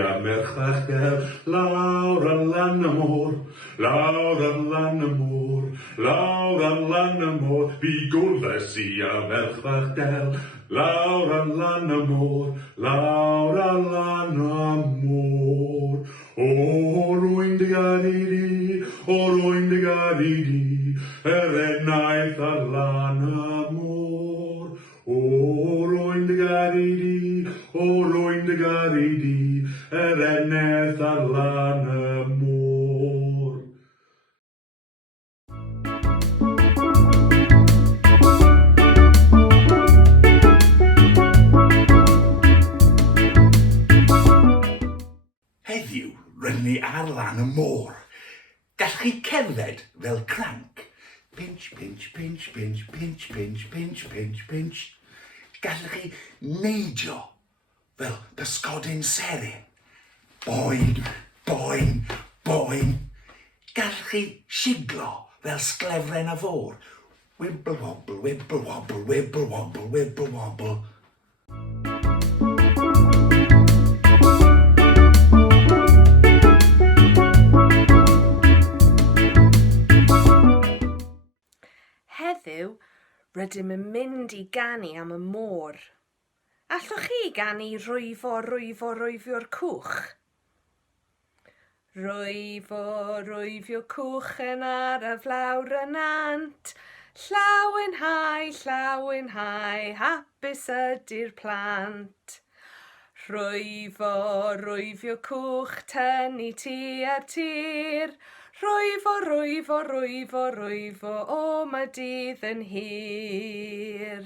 a merchach del, lawr ar lan y môr, lawr ar lan y môr, lawr ar lan y môr, bu gwrles I a merchach del, lawr ar lan y môr, lawr ar lan y môr. O rwy'n digaridi, o rwy'n digaridi, enaeth ar lan y môr. O rwy'n digaridi, o rwy'n digaridi, enaeth ar lan y môr. Heddiw, rydyn ni ar lan y môr. Gallwch chi cerdded fel cranc. Pinch, pinch, pinch, pinch, pinch, pinch, pinch, pinch, pinch. Gallwch chi neidio fel pysgodyn serin. Boen, boen, boen. Gallwch chi siglo fel sglefren y fôr. Wibble wobble, wibble wobble, wibble wobble, wibble wobble. Heddiw, rydym yn mynd I ganu am y môr. Allwch chi ganu rhwyfo'r cwch? Rhwyfo'r cwch yn araf lawr y nant. Llawenhau, hapus ydy'r plant. Rhwyfo'r cwch tynnu tu ar tir. Rhwyfo, o mae dydd yn hir.